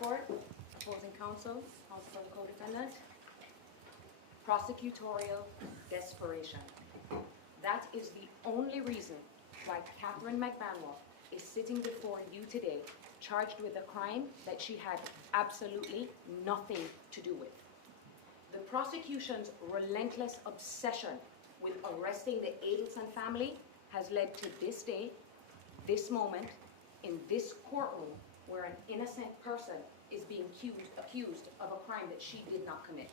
court, opposing counsel, counsel for the co-defendant. Prosecutorial desperation. That is the only reason why Katherine Magbanua is sitting before you today, charged with a crime that she had absolutely nothing to do with. The prosecution's relentless obsession with arresting the Adelson family has led to this day, this moment, in this courtroom, where an innocent person is being accused of a crime that she did not commit.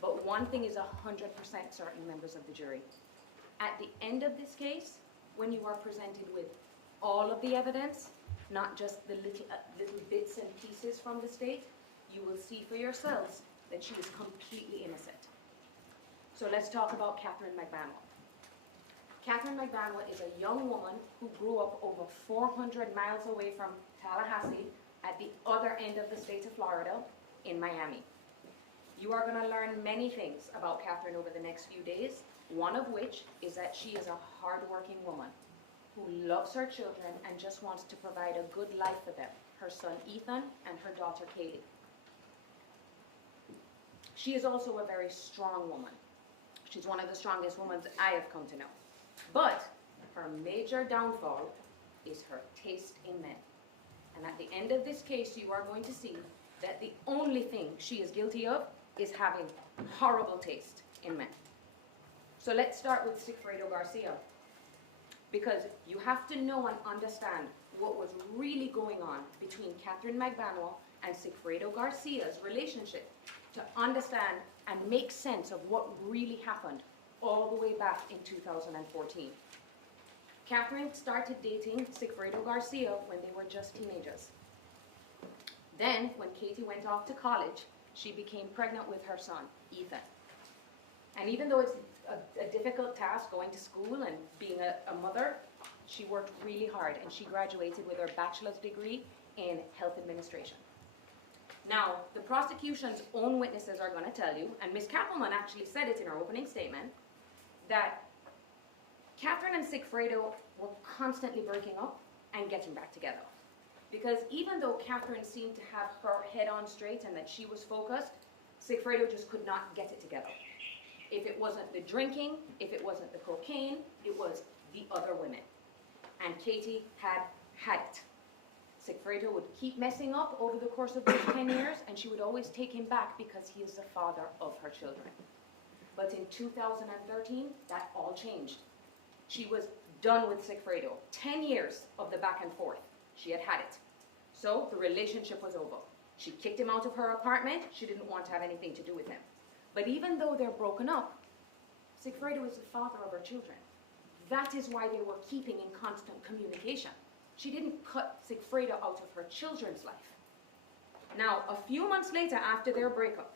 But one thing is 100% certain, members of the jury. At the end of this case, when you are presented with all of the evidence, not just the little bits and pieces from the state, you will see for yourselves that she is completely innocent. So let's talk about Katherine Magbanua. Katherine Magbanua is a young woman who grew up over 400 miles away from Tallahassee at the other end of the state of Florida in Miami. You are going to learn many things about Katherine over the next few days, one of which is that she is a hardworking woman who loves her children and just wants to provide a good life for them, her son Ethan and her daughter Katie. She is also a very strong woman. She's one of the strongest women I have come to know. But her major downfall is her taste in men. And at the end of this case, you are going to see that the only thing she is guilty of is having horrible taste in men. So let's start with Sigfredo Garcia, because you have to know and understand what was really going on between Katherine Magbanua and Sigfredo Garcia's relationship to understand and make sense of what really happened all the way back in 2014. Katherine started dating Sigfredo Garcia when they were just teenagers. Then, when Katie went off to college, she became pregnant with her son, Ethan. And even though it's a difficult task going to school and being a mother, she worked really hard, and she graduated with her bachelor's degree in health administration. Now, the prosecution's own witnesses are going to tell you, and Ms. Kappelman actually said it in her opening statement, that Katherine and Sigfredo were constantly breaking up and getting back together. Because even though Katherine seemed to have her head on straight and that she was focused, Sigfredo just could not get it together. If it wasn't the drinking, if it wasn't the cocaine, it was the other women. And Katie had it. Sigfredo would keep messing up over the course of those 10 years, and she would always take him back because he is the father of her children. But in 2013, that all changed. She was done with Sigfredo. 10 years of the back and forth. She had it. So the relationship was over. She kicked him out of her apartment. She didn't want to have anything to do with him. But even though they're broken up, Sigfredo is the father of her children. That is why they were keeping in constant communication. She didn't cut Sigfredo out of her children's life. Now, a few months later after their breakup,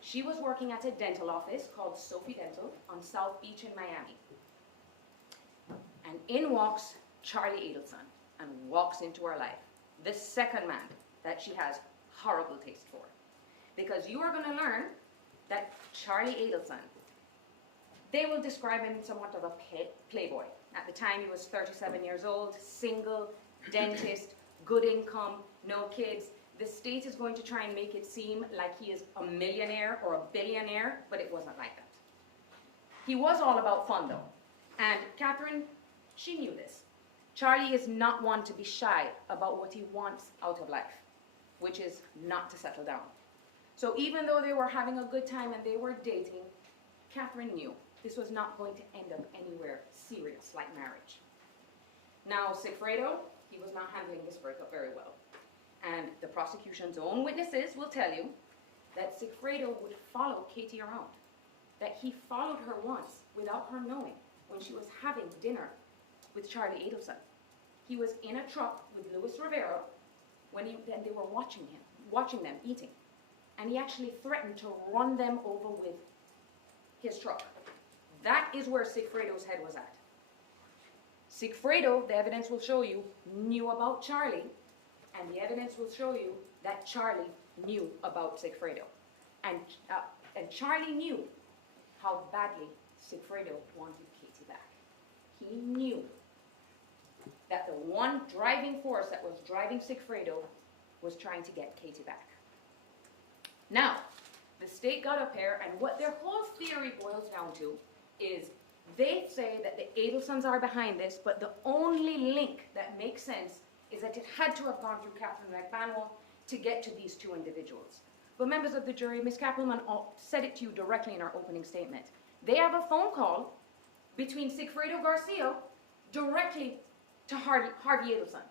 she was working at a dental office called Sophie Dental on South Beach in Miami. And in walks Charlie Adelson and walks into her life. The second man that she has horrible taste for. Because you are going to learn that Charlie Adelson, they will describe him somewhat of a playboy. At the time, he was 37 years old, single, dentist, good income, no kids. The state is going to try and make it seem like he is a millionaire or a billionaire, but it wasn't like that. He was all about fun, though. And Katherine, she knew this. Charlie is not one to be shy about what he wants out of life, which is not to settle down. So even though they were having a good time and they were dating, Katherine knew this was not going to end up anywhere serious like marriage. Now, Sigfredo, he was not handling this breakup very well. And the prosecution's own witnesses will tell you that Sigfredo would follow Katie around, that he followed her once without her knowing when she was having dinner with Charlie Adelson. He was in a truck with Luis Rivera when they were watching them eating. And he actually threatened to run them over with his truck. That is where Sigfredo's head was at. Sigfredo, the evidence will show you, knew about Charlie, and the evidence will show you that Charlie knew about Sigfredo. And Charlie knew how badly Sigfredo wanted Katie back. He knew that the one driving force that was driving Sigfredo was trying to get Katie back. Now, the state got up here, and what their whole theory boils down to is they say that the Adelsons are behind this, but the only link that makes sense is that it had to have gone through Katherine Magbanua to get to these two individuals. But members of the jury, Ms. Kappelman said it to you directly in her opening statement. They have a phone call between Sigfredo Garcia directly to Harvey Adelson.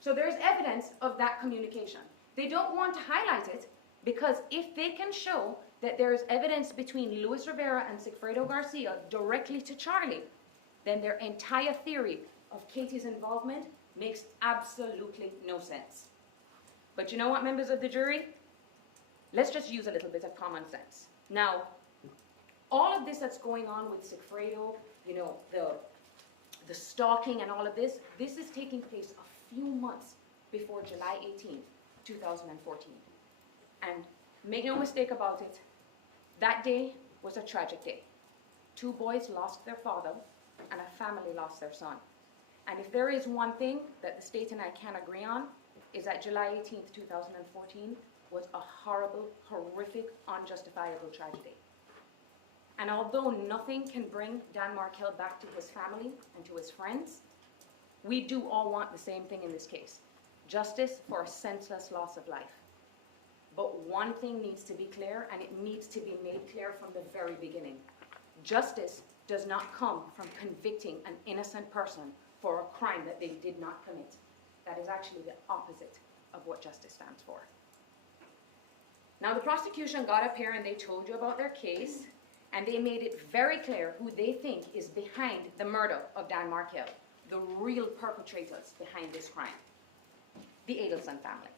So there's evidence of that communication. They don't want to highlight it because if they can show that there is evidence between Luis Rivera and Sigfredo Garcia directly to Charlie, then their entire theory of Katie's involvement makes absolutely no sense. But you know what, members of the jury? Let's just use a little bit of common sense. Now, all of this that's going on with Sigfredo, you know, the stalking and all of this is taking place a few months before July 18th, 2014. And make no mistake about it, that day was a tragic day. 2 boys lost their father, and a family lost their son. And if there is one thing that the state and I can agree on, is that July 18th, 2014 was a horrible, horrific, unjustifiable tragedy. And although nothing can bring Dan Markel back to his family and to his friends, we do all want the same thing in this case: justice for a senseless loss of life. But one thing needs to be clear, and it needs to be made clear from the very beginning. Justice does not come from convicting an innocent person for a crime that they did not commit. That is actually the opposite of what justice stands for. Now, the prosecution got up here and they told you about their case, and they made it very clear who they think is behind the murder of Dan Markel, the real perpetrators behind this crime: the Adelson family.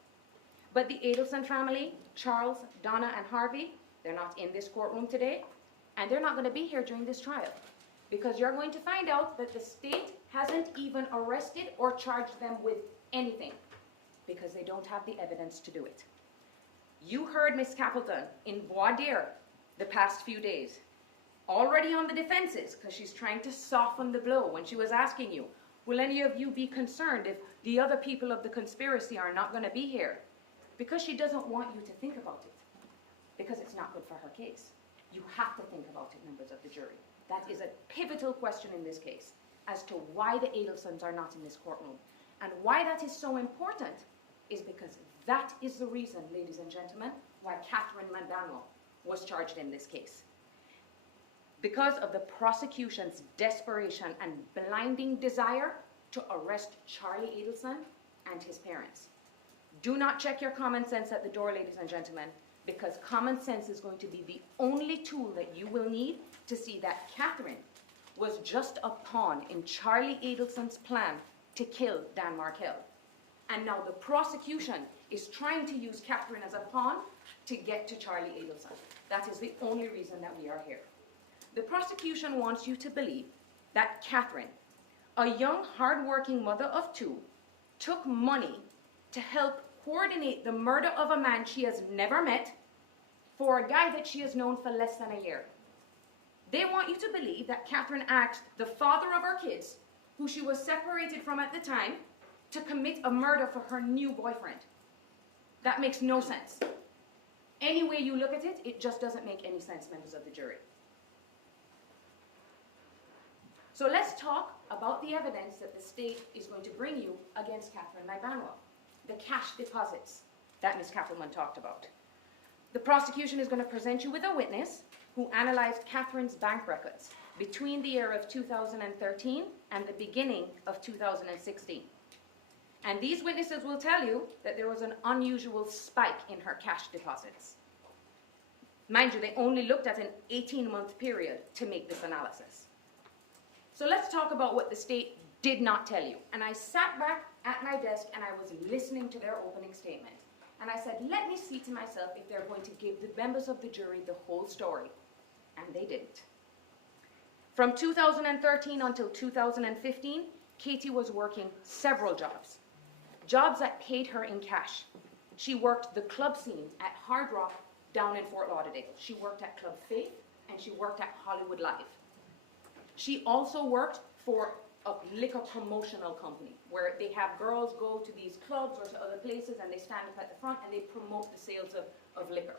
But the Adelson family, Charles, Donna, and Harvey, they're not in this courtroom today, and they're not going to be here during this trial, because you're going to find out that the state hasn't even arrested or charged them with anything, because they don't have the evidence to do it. You heard Ms. Capleton in voir dire the past few days, already on the defenses, because she's trying to soften the blow when she was asking you, will any of you be concerned if the other people of the conspiracy are not going to be here? Because she doesn't want you to think about it, because it's not good for her case. You have to think about it, members of the jury. That is a pivotal question in this case, as to why the Adelsons are not in this courtroom. And why that is so important is because that is the reason, ladies and gentlemen, why Katherine Magbanua was charged in this case. Because of the prosecution's desperation and blinding desire to arrest Charlie Adelson and his parents. Do not check your common sense at the door, ladies and gentlemen, because common sense is going to be the only tool that you will need to see that Katherine was just a pawn in Charlie Adelson's plan to kill Dan Markel. And now the prosecution is trying to use Katherine as a pawn to get to Charlie Adelson. That is the only reason that we are here. The prosecution wants you to believe that Katherine, a young, hard-working mother of 2, took money to help coordinate the murder of a man she has never met for a guy that she has known for less than a year. They want you to believe that Katherine asked the father of her kids, who she was separated from at the time, to commit a murder for her new boyfriend. That makes no sense. Any way you look at it, it just doesn't make any sense, members of the jury. So let's talk about the evidence that the state is going to bring you against Katherine Magbanua. The cash deposits that Ms. Kappelman talked about. The prosecution is going to present you with a witness who analyzed Katherine's bank records between the year of 2013 and the beginning of 2016. And these witnesses will tell you that there was an unusual spike in her cash deposits. Mind you, they only looked at an 18-month period to make this analysis. So let's talk about what the state did not tell you. And I sat back at my desk and I was listening to their opening statement. And I said, let me see to myself if they're going to give the members of the jury the whole story. And they didn't. From 2013 until 2015, Katie was working several jobs. Jobs that paid her in cash. She worked the club scene at Hard Rock down in Fort Lauderdale. She worked at Club Faith and she worked at Hollywood Live. She also worked for a liquor promotional company where they have girls go to these clubs or to other places and they stand up at the front and they promote the sales of liquor.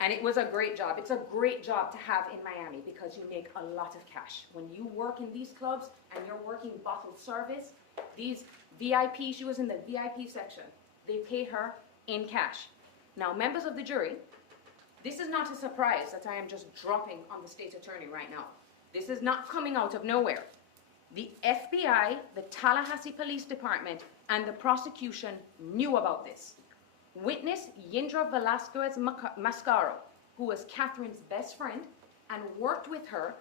And it was a great job. It's a great job to have in Miami because you make a lot of cash. When you work in these clubs and you're working bottle service, these VIP, she was in the VIP section, they pay her in cash. Now, members of the jury, this is not a surprise that I am just dropping on the state attorney right now. This is not coming out of nowhere. The FBI, the Tallahassee Police Department, and the prosecution knew about this. Witness Yindra Velasquez Mascaro, who was Katherine's best friend and worked with her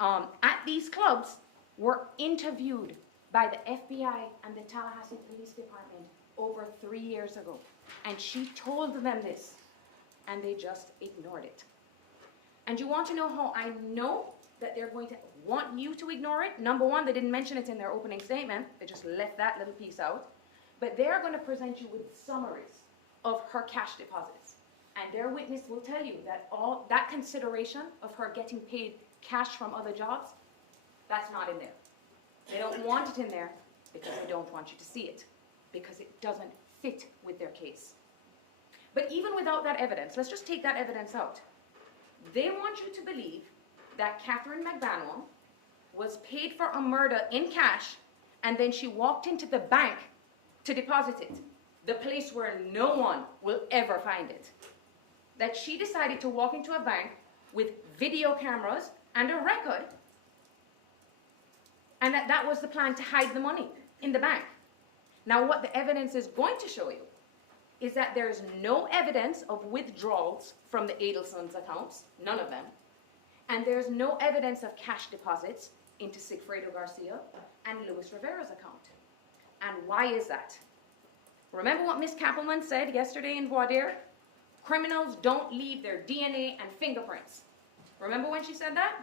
at these clubs, were interviewed by the FBI and the Tallahassee Police Department over 3 years ago. And she told them this, and they just ignored it. And you want to know how I know that they're going to want you to ignore it? Number one, they didn't mention it in their opening statement. They just left that little piece out. But they're going to present you with summaries of her cash deposits. And their witness will tell you that all that consideration of her getting paid cash from other jobs, that's not in there. They don't want it in there because they don't want you to see it, because it doesn't fit with their case. But even without that evidence, let's just take that evidence out. They want you to believe that Katherine Magbanua was paid for a murder in cash and then she walked into the bank to deposit it, the place where no one will ever find it. That she decided to walk into a bank with video cameras and a record, and that was the plan to hide the money in the bank. Now, what the evidence is going to show you is that there is no evidence of withdrawals from the Adelson's accounts, none of them, and there's no evidence of cash deposits into Sigfredo Garcia and Luis Rivera's account. And why is that? Remember what Ms. Kappelman said yesterday in voir dire? Criminals don't leave their DNA and fingerprints. Remember when she said that?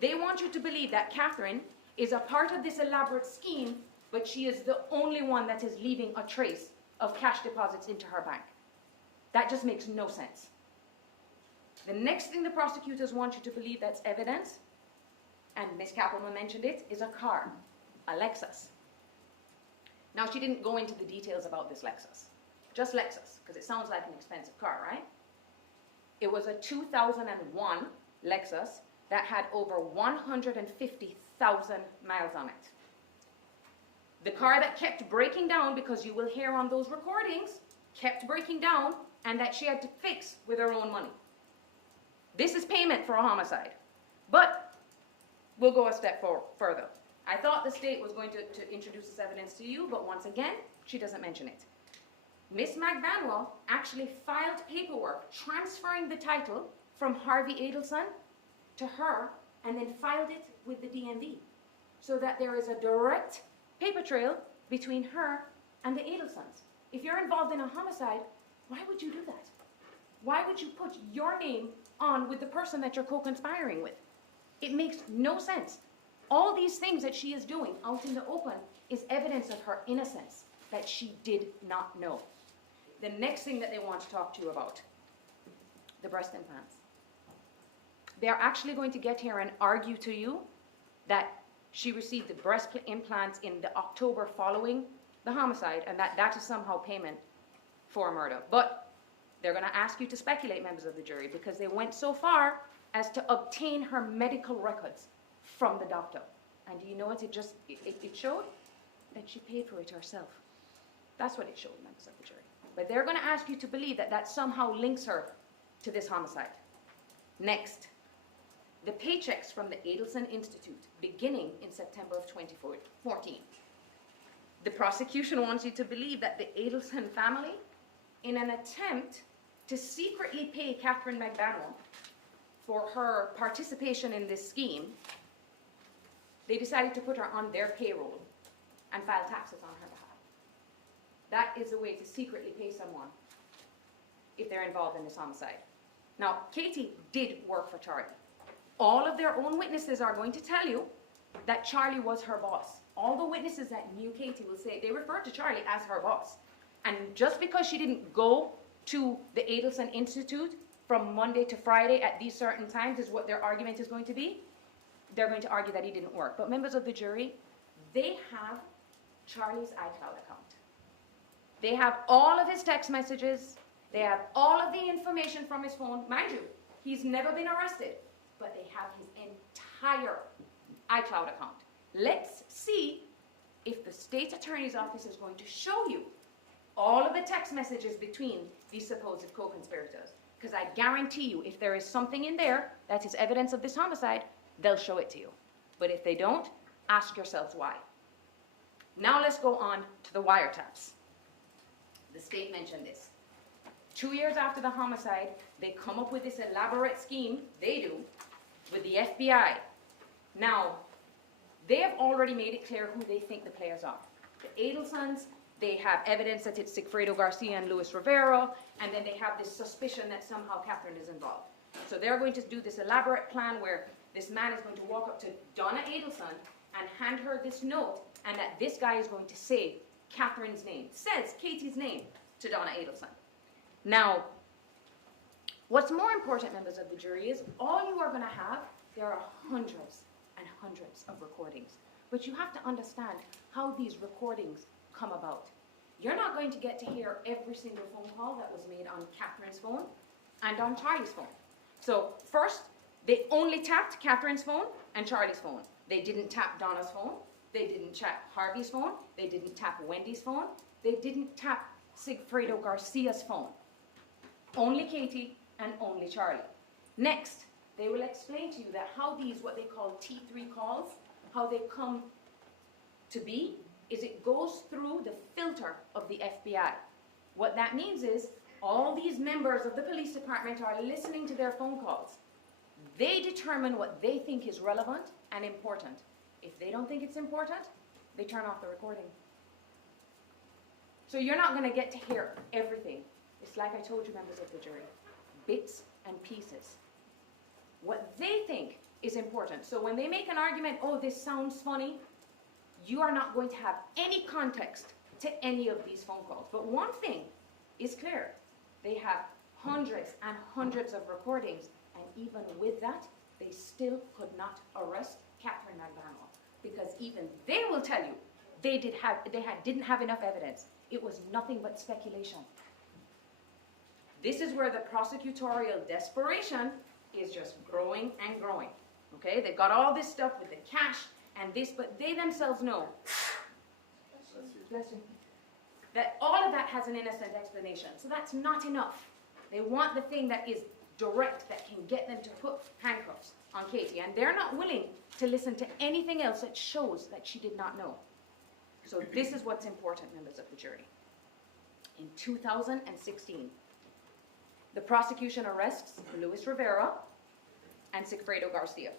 They want you to believe that Katherine is a part of this elaborate scheme, but she is the only one that is leaving a trace of cash deposits into her bank. That just makes no sense. The next thing the prosecutors want you to believe that's evidence, and Ms. Kappelman mentioned it, is a car, a Lexus. Now, she didn't go into the details about this Lexus. Just Lexus, because it sounds like an expensive car, right? It was a 2001 Lexus that had over 150,000 miles on it. The car that kept breaking down, because you will hear on those recordings, kept breaking down, and that she had to fix with her own money. This is payment for a homicide. But we'll go a step further. I thought the state was going to introduce this evidence to you, but once again, she doesn't mention it. Ms. Magbanua actually filed paperwork transferring the title from Harvey Adelson to her, and then filed it with the DMV, so that there is a direct paper trail between her and the Adelsons. If you're involved in a homicide, why would you do that? Why would you put your name on with the person that you're co-conspiring with? It makes no sense. All these things that she is doing out in the open is evidence of her innocence, that she did not know. The next thing that they want to talk to you about, the breast implants. They're actually going to get here and argue to you that she received the breast implants in the October following the homicide, and that is somehow payment for murder. But they're going to ask you to speculate, members of the jury, because they went so far as to obtain her medical records from the doctor. And do you know what it showed? That she paid for it herself. That's what it showed, members of the jury. But they're going to ask you to believe that that somehow links her to this homicide. Next, the paychecks from the Adelson Institute beginning in September of 2014. The prosecution wants you to believe that the Adelson family, in an attempt to secretly pay Katherine Magbanua for her participation in this scheme, they decided to put her on their payroll and file taxes on her behalf. That is a way to secretly pay someone if they're involved in this homicide. Now, Katie did work for Charlie. All of their own witnesses are going to tell you that Charlie was her boss. All the witnesses that knew Katie will say they referred to Charlie as her boss. And just because she didn't go to the Adelson Institute from Monday to Friday at these certain times is what their argument is going to be. they're going to argue that he didn't work. But members of the jury, they have Charlie's iCloud account. They have all of his text messages. They have all of the information from his phone. Mind you, he's never been arrested, but they have his entire iCloud account. Let's see if the state attorney's office is going to show you all of the text messages between these supposed co-conspirators. Because I guarantee you, if there is something in there that is evidence of this homicide, they'll show it to you. But if they don't, ask yourselves why. Now let's go on to the wiretaps. The state mentioned this. 2 years after the homicide, they come up with this elaborate scheme, they do, with the FBI. Now, they have already made it clear who they think the players are. The Adelsons, they have evidence that it's Sigfredo Garcia and Luis Rivera, and then they have this suspicion that somehow Katherine is involved. So they're going to do this elaborate plan where this man is going to walk up to Donna Adelson and hand her this note, and that this guy is going to say Katherine's name, says Katie's name to Donna Adelson. Now, what's more important, members of the jury, is all you are going to have, there are hundreds and hundreds of recordings. But you have to understand how these recordings come about. You're not going to get to hear every single phone call that was made on Katherine's phone and on Charlie's phone. So first, they only tapped Katherine's phone and Charlie's phone. They didn't tap Donna's phone. They didn't tap Harvey's phone. They didn't tap Wendy's phone. They didn't tap Sigfredo Garcia's phone. Only Katie and only Charlie. Next, they will explain to you that how these, what they call T3 calls, how they come to be, is it goes through the filter of the FBI. What that means is all these members of the police department are listening to their phone calls. They determine what they think is relevant and important. If they don't think it's important, they turn off the recording. So you're not going to get to hear everything. It's like I told you, members of the jury, bits and pieces. What they think is important. So when they make an argument, oh, this sounds funny, you are not going to have any context to any of these phone calls. But one thing is clear. They have hundreds and hundreds of recordings, and even with that, they still could not arrest Katherine Magbanua, because even they will tell you they didn't have enough evidence. It was nothing but speculation. This is where the prosecutorial desperation is just growing and growing. Okay, they've got all this stuff with the cash and this, but they themselves know that all of that has an innocent explanation. So that's not enough. They want the thing that is direct, that can get them to put handcuffs on Katie, and they're not willing to listen to anything else that shows that she did not know. So this is what's important, members of the jury. In 2016, the prosecution arrests Luis Rivera and Sigfredo Garcia.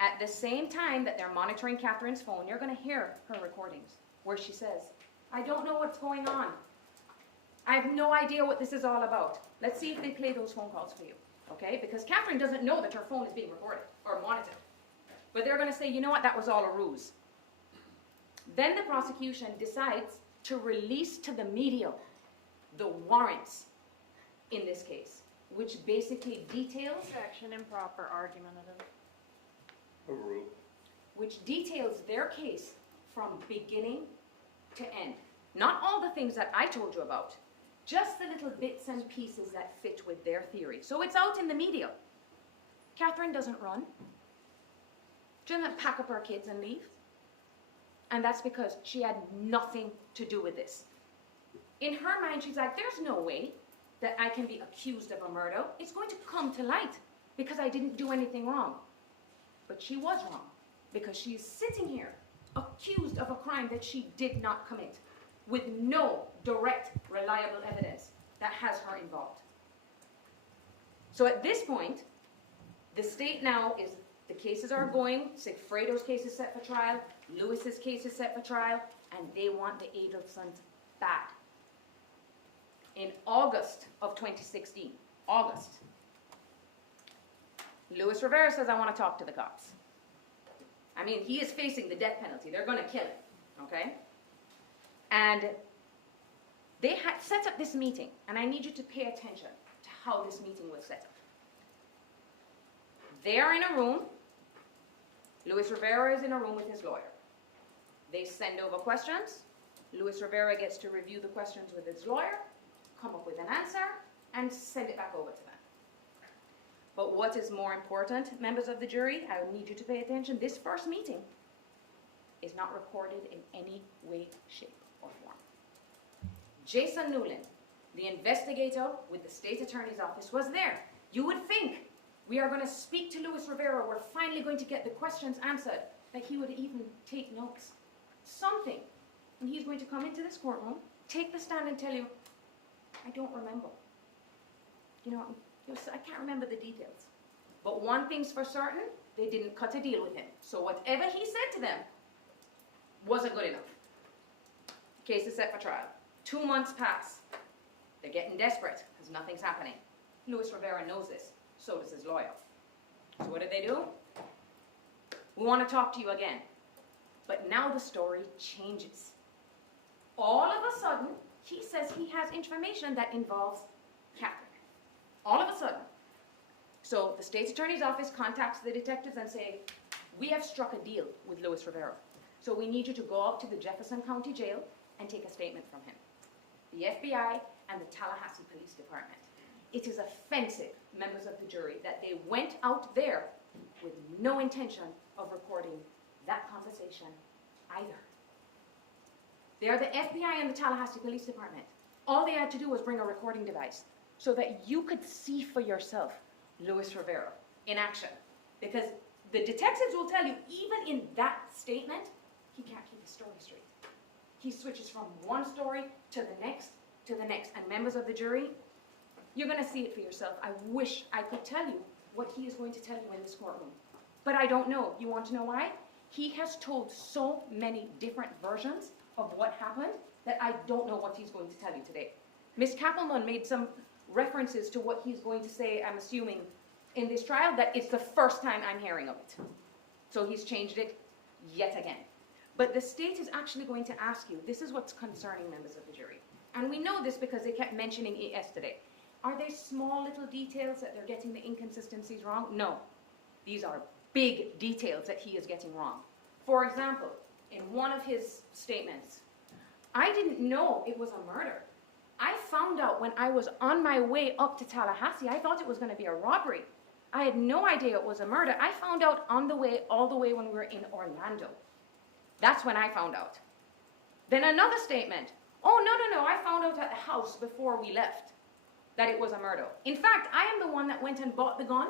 At the same time that they're monitoring Katherine's phone, you're going to hear her recordings where she says, I don't know what's going on. I have no idea what this is all about. Let's see if they play those phone calls for you, okay? Because Katherine doesn't know that her phone is being recorded or monitored. But they're going to say, you know what, that was all a ruse. Then the prosecution decides to release to the media the warrants in this case, which basically details... Objection, improper argument of it. Overruled. Which details their case from beginning to end. Not all the things that I told you about, just the little bits and pieces that fit with their theory. So it's out in the media. Katherine doesn't run. She doesn't pack up her kids and leave. And that's because she had nothing to do with this. In her mind, she's like, there's no way that I can be accused of a murder. It's going to come to light because I didn't do anything wrong. But she was wrong, because she is sitting here accused of a crime that she did not commit, with no direct, reliable evidence that has her involved. So at this point, the state now is, the cases are going, Sigfredo's case is set for trial, Lewis's case is set for trial, and they want the Adelsons bad. In August of 2016, August, Luis Rivera says, I want to talk to the cops. I mean, he is facing the death penalty. They're going to kill him, okay? And they had set up this meeting, and I need you to pay attention to how this meeting was set up. They are in a room Luis Rivera is in a room with his lawyer. They send over questions. Luis Rivera gets to review the questions with his lawyer, come up with an answer, and send it back over to them. But what is more important, members of the jury, I need you to pay attention. This first meeting is not recorded in any way, shape, or form. Jason Newland, the investigator with the state attorney's office, was there. You would think we are going to speak to Luis Rivera, we're finally going to get the questions answered, that he would even take notes. Something. And he's going to come into this courtroom, take the stand and tell you, I don't remember. You know, I can't remember the details. But one thing's for certain, they didn't cut a deal with him. So whatever he said to them wasn't good enough. Case is set for trial. 2 months pass. They're getting desperate because nothing's happening. Luis Rivera knows this. So does his lawyer. So what do? We want to talk to you again. But now the story changes. All of a sudden, he says he has information that involves Katherine. All of a sudden. So the state's attorney's office contacts the detectives and say, we have struck a deal with Luis Rivera. So we need you to go up to the Jefferson County Jail and take a statement from him. The FBI and the Tallahassee Police Department. It is offensive, members of the jury, that they went out there with no intention of recording that conversation either. They are the FBI and the Tallahassee Police Department. All they had to do was bring a recording device so that you could see for yourself Luis Rivera in action. Because the detectives will tell you, even in that statement, he can't keep his story straight. He switches from one story to the next, and members of the jury, you're going to see it for yourself. I wish I could tell you what he is going to tell you in this courtroom. But I don't know. You want to know why? He has told so many different versions of what happened that I don't know what he's going to tell you today. Ms. Kappelman made some references to what he's going to say, I'm assuming, in this trial, that it's the first time I'm hearing of it. So he's changed it yet again. But the state is actually going to ask you, this is what's concerning members of the jury. And we know this because they kept mentioning it yesterday. Are they small little details that they're getting the inconsistencies wrong? No. These are big details that he is getting wrong. For example, in one of his statements, I didn't know it was a murder. I found out when I was on my way up to Tallahassee. I thought it was going to be a robbery. I had no idea it was a murder. I found out on the way, all the way when we were in Orlando. That's when I found out. Then another statement. Oh, no, I found out at the house before we left that it was a murder. In fact, I am the one that went and bought the gun.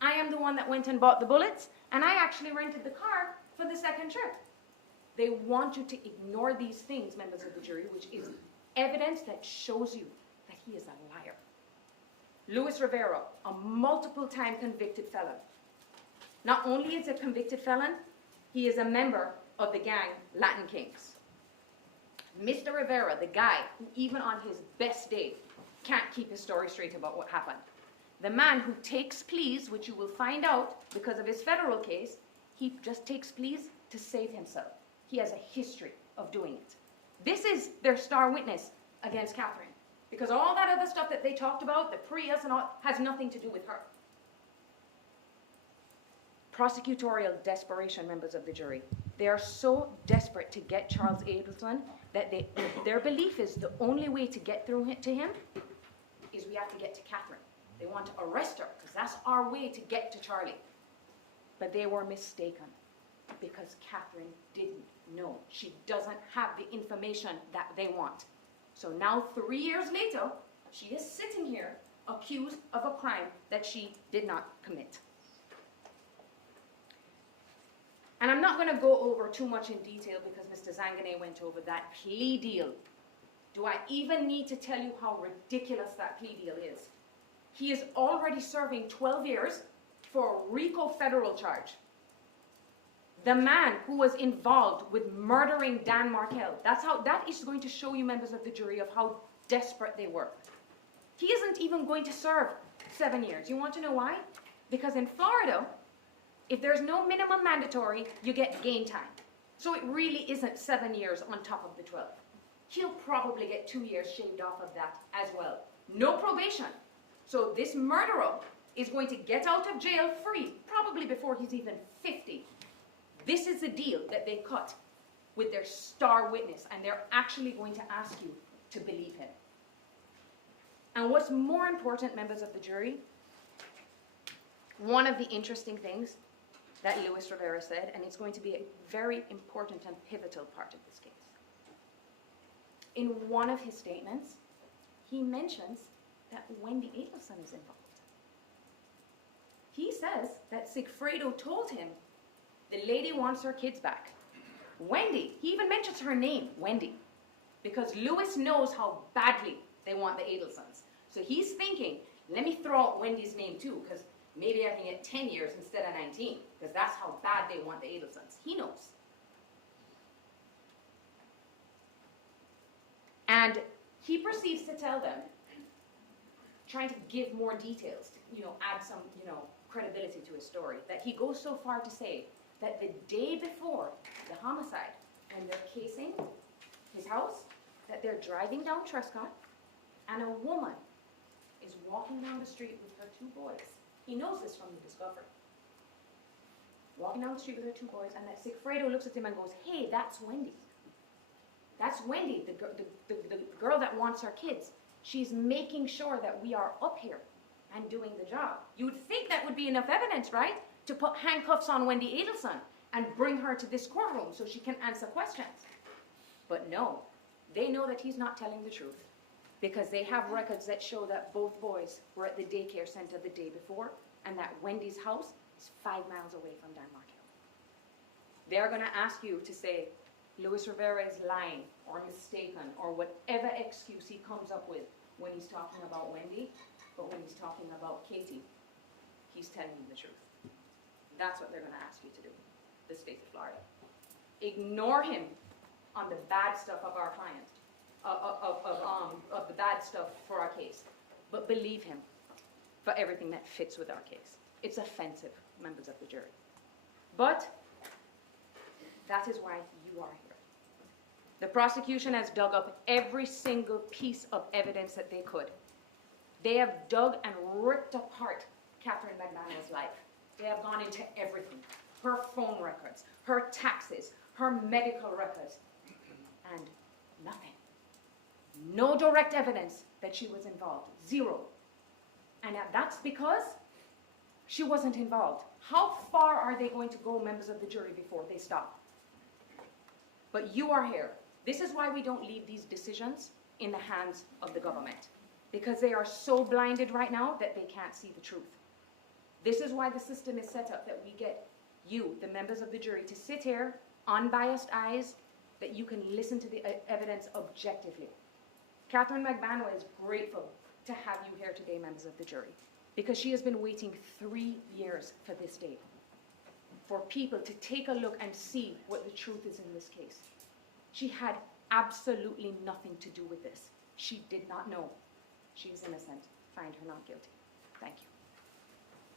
I am the one that went and bought the bullets. And I actually rented the car for the second trip. They want you to ignore these things, members of the jury, which is evidence that shows you that he is a liar. Luis Rivera, a multiple-time convicted felon. Not only is he a convicted felon, he is a member of the gang Latin Kings. Mr. Rivera, the guy who even on his best day can't keep his story straight about what happened. The man who takes pleas, which you will find out because of his federal case, he just takes pleas to save himself. He has a history of doing it. This is their star witness against Katherine. Because all that other stuff that they talked about, the Prius and all, has nothing to do with her. Prosecutorial desperation, members of the jury. They are so desperate to get Charles Adelson that their belief is the only way to get through to him is we have to get to Katherine. They want to arrest her because that's our way to get to Charlie. But they were mistaken because Katherine didn't know. She doesn't have the information that they want. So now 3 years later, she is sitting here accused of a crime that she did not commit. And I'm not going to go over too much in detail because Mr. Zangané went over that plea deal. Do I even need to tell you how ridiculous that plea deal is? He is already serving 12 years for a RICO federal charge. The man who was involved with murdering Dan Markel, that is going to show you, members of the jury, of how desperate they were. He isn't even going to serve 7 years. You want to know why? Because in Florida, if there's no minimum mandatory, you get gain time. So it really isn't 7 years on top of the 12. He'll probably get 2 years shaved off of that as well. No probation. So this murderer is going to get out of jail free, probably before he's even 50. This is the deal that they cut with their star witness, and they're actually going to ask you to believe him. And what's more important, members of the jury, one of the interesting things that Luis Rivera said, and it's going to be a very important and pivotal part of this case. In one of his statements, he mentions that Wendy Adelson is involved. He says that Sigfredo told him the lady wants her kids back. Wendy, he even mentions her name, Wendy, because Luis knows how badly they want the Adelsons. So he's thinking, let me throw out Wendy's name too, because maybe I can get 10 years instead of 19, because that's how bad they want the Adelsons. He knows. And he proceeds to tell them, trying to give more details, add some, credibility to his story, that he goes so far to say that the day before the homicide, when they're casing his house, that they're driving down Trescott, and a woman is walking down the street with her 2 boys. He knows this from the discovery. Walking down the street with her 2 boys, and that Sigfredo looks at him and goes, hey, that's Wendy. That's Wendy, the girl that wants our kids. She's making sure that we are up here and doing the job. You would think that would be enough evidence, right? To put handcuffs on Wendy Adelson and bring her to this courtroom so she can answer questions. But no, they know that he's not telling the truth, because they have records that show that both boys were at the daycare center the day before, and that Wendy's house is 5 miles away from Dan Markel. They're going to ask you to say, Luis Rivera is lying or mistaken or whatever excuse he comes up with when he's talking about Wendy, but when he's talking about Katie, he's telling you the truth. That's what they're going to ask you to do, the state of Florida. Ignore him on the bad stuff of our client, of the bad stuff for our case, but believe him for everything that fits with our case. It's offensive, members of the jury. But that is why you are here. The prosecution has dug up every single piece of evidence that they could. They have dug and ripped apart Katherine Magbanua's life. They have gone into everything. Her phone records, her taxes, her medical records, and nothing. No direct evidence that she was involved. 0. And that's because she wasn't involved. How far are they going to go, members of the jury, before they stop? But you are here. This is why we don't leave these decisions in the hands of the government, because they are so blinded right now that they can't see the truth. This is why the system is set up, that we get you, the members of the jury, to sit here, unbiased eyes, that you can listen to the evidence objectively. Katherine Magbanua is grateful to have you here today, members of the jury, because she has been waiting 3 years for this day, for people to take a look and see what the truth is in this case. She had absolutely nothing to do with this. She did not know. She is innocent. Find her not guilty. Thank you.